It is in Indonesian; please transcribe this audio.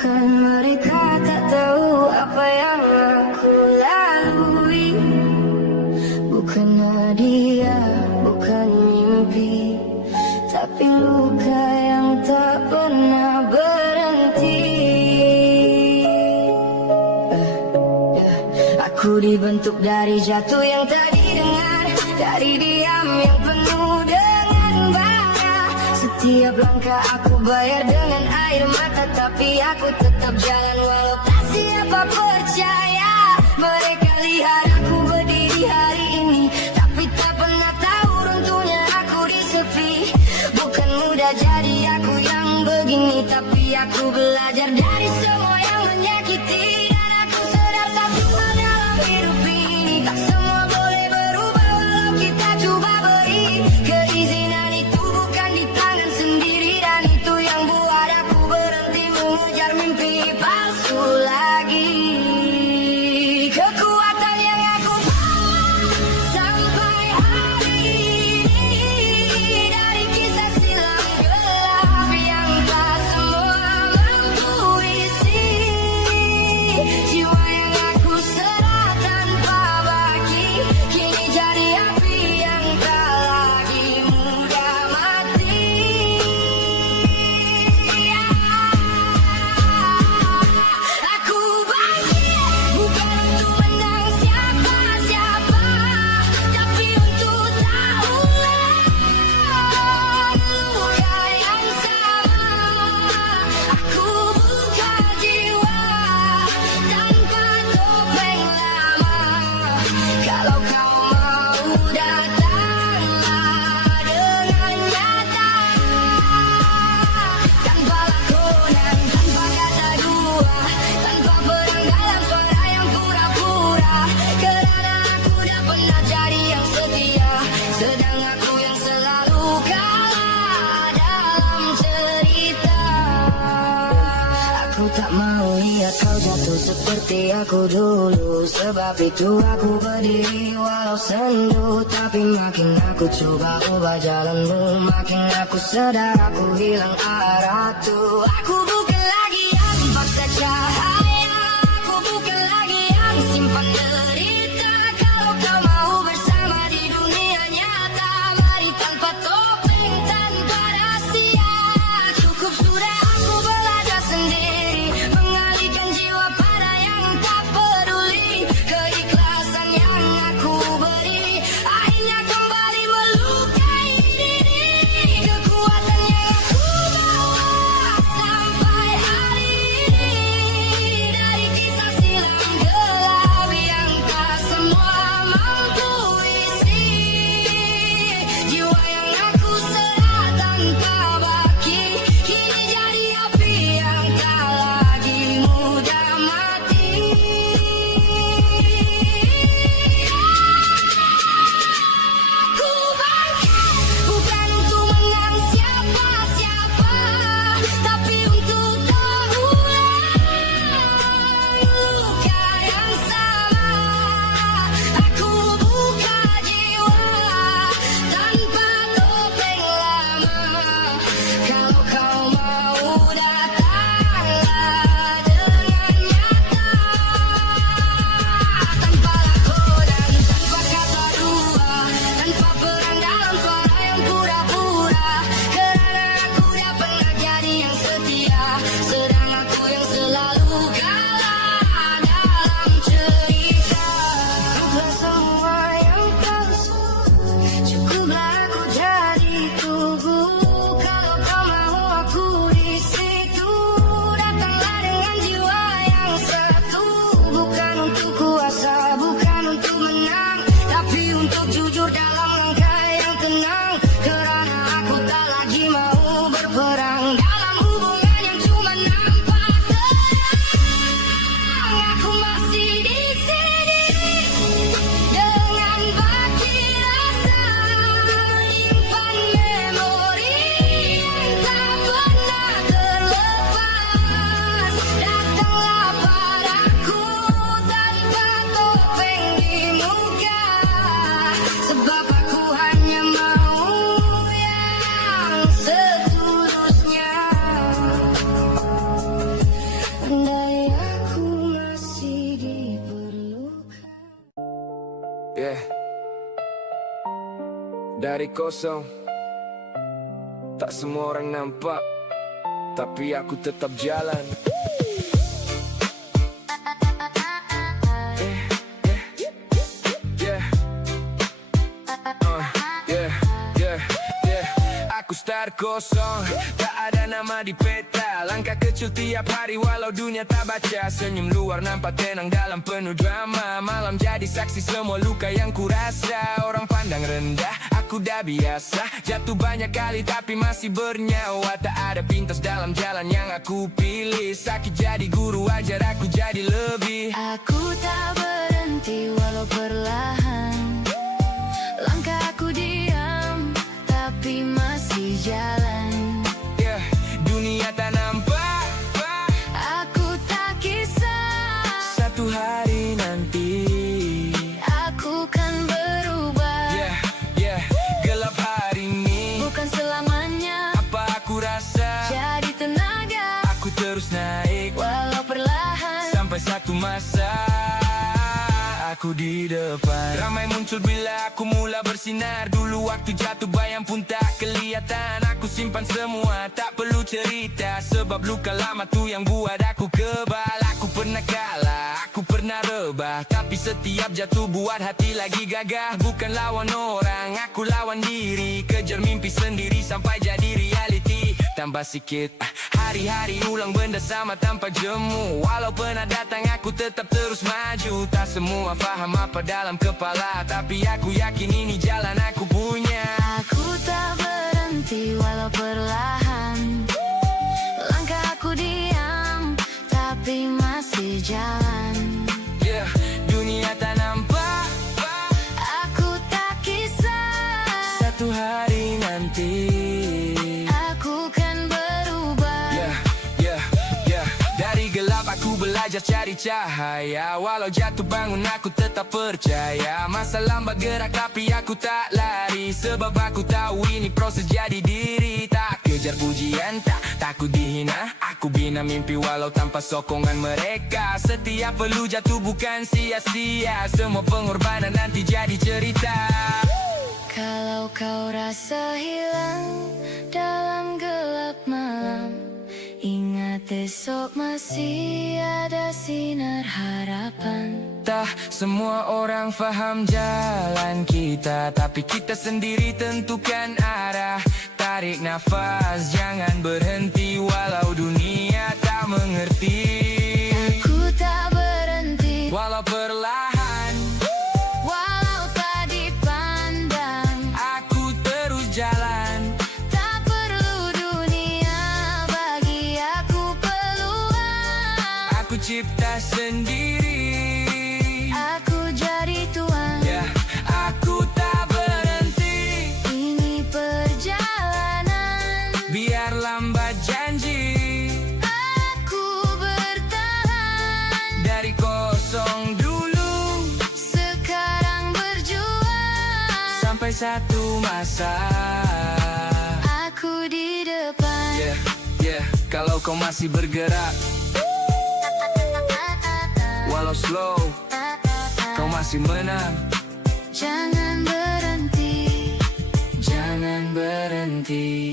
Bahkan mereka tak tahu apa yang aku lalui. Bukan hadiah, bukan mimpi, tapi luka yang tak pernah berhenti. Aku dibentuk dari jatuh yang tak didengar, dari diam yang penuh dengan bara. Setiap langkah aku bayar dengan air mata, tapi aku tetap jalan walau tak siapa percaya. Mereka lihat aku berdiri hari ini, tapi tak pernah tahu runtuhnya aku di sepi. Bukan mudah jadi aku yang begini, tapi aku belajar dari semua yang menyakiti. Dan aku sadar satu hal dalam hidup ini, tak semua boleh berubah walau kita coba beri. Keizinan itu bukan di tangan sendiri, dan itu yang buat aku berhenti mengejar mimpi palsu lagi. Kekuatan yang aku bawa sampai hari ini, dari kisah silam gelap yang tak semua mampu isi. Jiwa yang aku serah tanpa baki, kini jadi api yang tak lagi mudah mati. Aku bangkit bukan untuk menang siapa-siapa, tapi untuk tak ulang luka yang sama. Aku buka jiwa tanpa topeng lama. Kalau kau mau datanglah dengan nyata, tanpa lakonan, tanpa kata dua, tanpa perang dalam suara yang pura-pura. Kerana aku dah pernah jadi yang setia, sedang aku yang selalu kalah dalam cerita. Aku tak mau lihat kau jatuh seperti aku dulu, sebab itu aku berdiri walau sendu. Tapi makin aku coba ubah jalanmu, makin aku sadar aku hilang arah tuh. Aku bukan lagi yang paksa cahaya, aku bukan lagi yang simpan derita. Kalau kau mau bersama di dunia nyata, mari tanpa topeng, tanpa rahasia. Cukup sudah aku belajar sendiri, mengalihkan jiwa pada yang tak peduli. Keikhlasan yang aku beri akhirnya kembali melukai diri. Kekuatan yang aku bawa sampai Dari kosong, tak semua orang nampak, tapi aku tetap jalan. Aku start kosong, tak ada nama di peta. Langkah kecil tiap hari walau dunia tak baca. Senyum luar nampak tenang dalam penuh drama. Malam jadi saksi semua luka yang kurasa. Orang pandang rendah, aku dah biasa. Jatuh banyak kali tapi masih bernyawa. Tak ada pintas dalam jalan yang aku pilih. Sakit jadi guru, ajar aku jadi lebih. Aku tak berhenti walau perlahan. Langkah aku diam, tapi masih jalan. Dunia tak nampak, Aku tak kisah. satu hari nanti Aku kan berubah. gelap hari ini, Bukan selamanya. apa aku rasa, Jadi tenaga, aku terus naik. walau perlahan. Sampai satu masa aku di depan. Ramai muncul bila aku mula bersinar. Dulu waktu jatuh bayang pun tak kelihatan. Aku simpan semua, tak perlu cerita. Sebab luka lama tu yang buat aku kebal. Aku pernah kalah, aku pernah rebah, tapi setiap jatuh buat hati lagi gagah. Bukan lawan orang, aku lawan diri. Kejar mimpi sendiri sampai jadi reality. Tambah sikit, hari-hari ulang benda sama tanpa jemu. Walau pernah datang aku tetap terus maju. Tak semua faham apa dalam kepala, tapi aku yakin ini jalan aku punya. Aku tak berhenti walau perlahan. Langkah aku diam, tapi masih jalan. Dunia tak nampak, Aku tak kisah. satu hari nanti Aku kan berubah. Dari gelap aku belajar cari cahaya. Walau jatuh bangun aku tetap percaya. Masa lambat gerak tapi aku tak lari. Sebab aku tahu ini proses jadi diri. Tak kejar pujian, tak takut dihina. Aku bina mimpi walau tanpa sokongan mereka. Setiap perlu jatuh bukan sia-sia. Semua pengorbanan nanti jadi cerita. Kalau kau rasa hilang dalam gelap malam, ingat esok masih ada sinar harapan. Tak semua orang faham jalan kita, tapi kita sendiri tentukan arah. Tarik nafas, jangan berhenti walau dunia tak mengerti. Aku tak berhenti Walau perlahan, walau tak dipandang. aku terus jalan. Tak perlu dunia bagi aku peluang. Aku cipta sendiri. Aku jadi tuan. Aku tak berhenti. Ini perjalanan. Biar lambat janji. Aku bertahan. Dari kosong dulu Sekarang berjuang. sampai satu masa. Aku di depan. Kalau kau masih bergerak, walau slow, kau masih menang. Jangan berhenti. Jangan berhenti.